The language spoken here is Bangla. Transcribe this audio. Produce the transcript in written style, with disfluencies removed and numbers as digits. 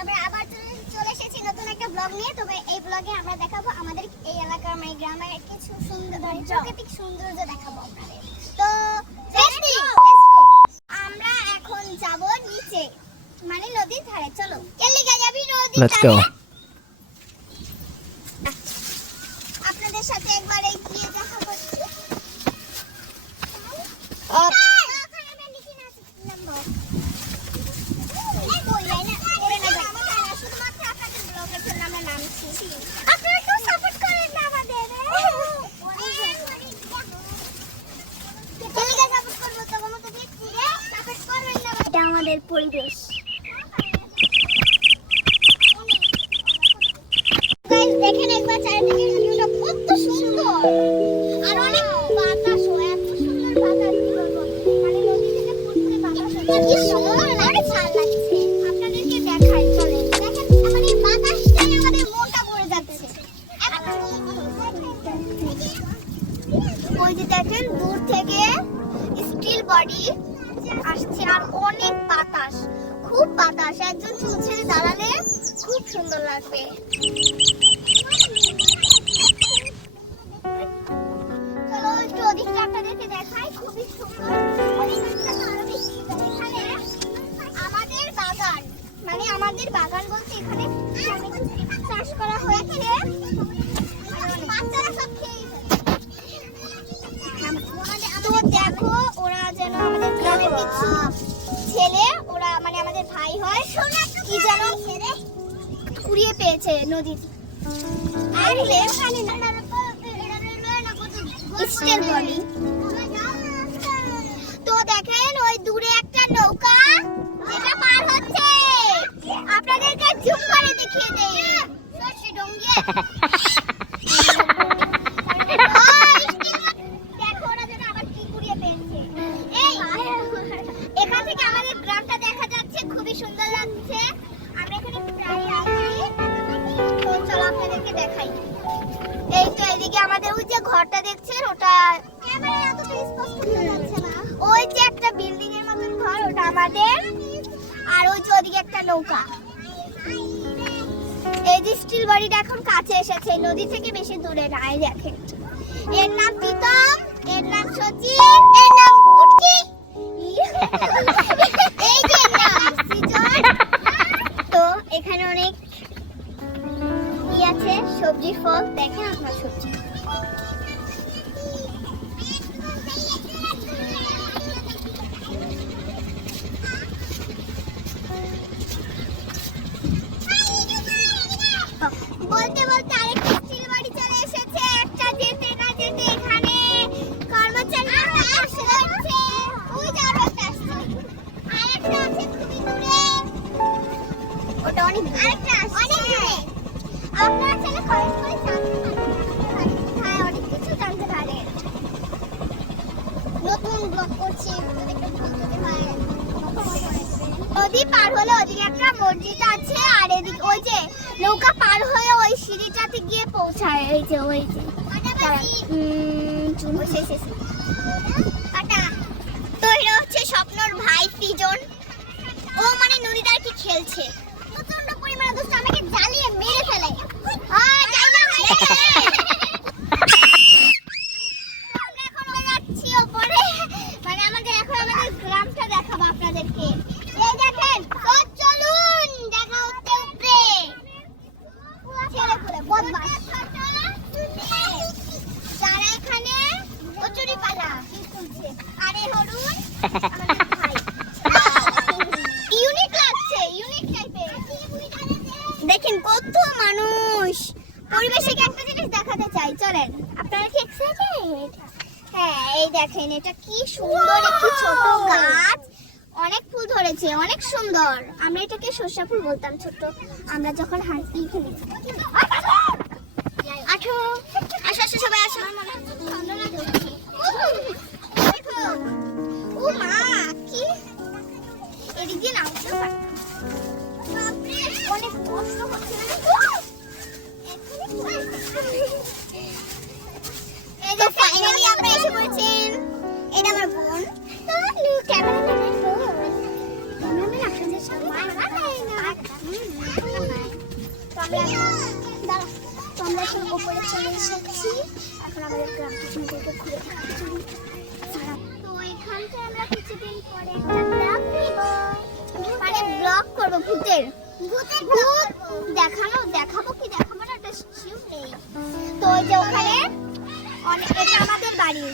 আমরা আবার চলে এসেছি নতুন একটা ব্লগ নিয়ে। তবে এই ব্লগে আমরা দেখাবো আমাদের এই এলাকার মানে গ্রামের কিছু সুন্দর প্রাকৃতিক সৌন্দর্য দেখাবো আপনাদের। তো আমরা এখন যাব নিচে মানে নদীর ধারে। চলো কেলিকা যাবি নদীর ধারে, আপনাদের সাথে একবার গিয়ে দেখা করছি। আমাদের পরিবেশ দেখেন একবার চারিদিকে ভিউটা কত সুন্দর আর অনেক বাতাস হয়, এত সুন্দর বাতাস মানে নদী থেকে ফুটফুটে বাতাস হচ্ছে, কি সুন্দর লাগে, ভালো লাগছে। আপনাদেরকে দেখাই চলেন, দেখেন মানে বাতাসটাই আমাদের মনটা ভরে যাচ্ছে। ওই যে দেখেন দূর থেকে স্টিল বডি আসছে আর অনেক বাতাস, খুব বাতাস। একজন চুল ছেড়ে দাঁড়ালে খুব সুন্দর লাগবে। চলো একটু ওদিকটা আপনাদেরকে দেখাই, খুবই সুন্দর। এখানে আমাদের বাগান মানে আমাদের বাগান বলতে এখানে চাষ করা হয়েছে, বাচ্চারা সব খেয়ে। তো দেখো ওরা যেন আমাদের গ্রামের কিছু ছেলে, ওরা মানে আমাদের ভাই হয়, কি যেন কুড়িয়ে পেয়েছে নদীর। তো দেখেন ওই দূরে একটা নৌকা যেটা পার হচ্ছে, আপনাদেরকে জুম করে দেখিয়ে দেই। এখান থেকে আমাদের গ্রামটা দেখা যাচ্ছে, খুবই সুন্দর লাগছে। আমরা এখানে প্রায় আসি, তো চলো আপনাদেরকে দেখাই। এই তো এদিকে আমাদের ওই যে ঘরটা দেখছেন, ওটা ক্যামেরায় এতটা স্পষ্ট বোঝা যাচ্ছে না। ওই যে একটা বিল্ডিং এর মতন ঘর, ওটা আমাদের। আর ওই যে ওদিকে একটা নৌকা। এই যে স্টিল বডিটা এখন কাছে এসেছে, নদী থেকে বেশি দূরে না। এই দেখেন এর নাম প্রীতম, এর নাম সচিন, এর নাম পুটকি, এই যে নাম সৃজন। তো এখানে অনেক কি আছে, সবজি ফল, দেখেন আপনার সবজি। বলতে বলতে আরেকটা স্টিল বাড়ি চলে এসেছে। একটা যেতে না যেতে এখানে কর্মচারীরা আসছে, ওই যে আরো একটা আসছে, আরেকটা আছে খুবই দূরে, ওটা অনেক আরেকটা আসছে অনেক দূরে। আপনারা চাইলে কমেন্ট করে জানতে পারেন, হ্যাঁ অনেক কিছু জানতে পারেন। নতুন ব্লগ করছি, যদি একটু ভুল যদি হয় নদী পার হলে ওদিকে একটা মসজিদ আছে, আর এদিকে ওই যে নৌকা পার হয়ে ওই সিঁড়িটাতে গিয়ে পৌঁছায়। এই যে ওই যে তো এটা হচ্ছে স্বপ্নর ভাই সৃজন, ও মানে নদীতে আর কি খেলছে, প্রচন্ড পরিমাণে দুষ্ট, আমাকে জ্বালিয়ে মেরে ফেলে। আমরা এখন যাচ্ছি ওপরে, মানে আমাদের এখন আমাদের গ্রামটা দেখাবো আপনাদেরকে। এই দেখেন, চলুন দেখা হচ্ছে উপরে। ছেলে পুলে বদমাশ যারা এখানে কচুরি পালা তুলছে, আরে হরুন আমাদের ভাই, ইউনিক লাগছে, ইউনিক টাইপের। দেখেন কত মানুষ, পরিবেশে একটা জিনিস দেখাতে চাই, চলেন। আপনারা কি এক্সাইটেড? হ্যাঁ এই দেখেন, এটা কি সুন্দর একটি ছোট গাছ, অনেক ফুল ধরেছে, অনেক সুন্দর। আমরা এটাকে সর্ষা ফুল বলতাম ছোট, আমরা যখন হাঁটি খেলি। আসো আসো আসো সবাই আসো। ও মা কি এদিক দিয়ে নামতে পারতাম, অনেক কষ্ট হচ্ছে না। এই যে ফাইনালি আমরা এসে পড়েছি। এটা আমার বোন, ক্যামেরাম্যানের বোন, ক্যামেরাম্যান আপনাদের সামনে আমরা দাঁড়া, তো আমরা এখন উপরে চলে এসেছি। এখন আমাদের গ্রামটা সম্পর্কে ঘুরে দেখাচ্ছি। তো এখানটায় আমরা কিছুদিন পরে একটা ব্লগ নিব, মানে ব্লগ করবো ভূতের ভূত দেখাবো কি দেখাবো না এটা শিওর নেই। তো ওই যে ওখানে অনেক, এটা আমাদের বাড়ি।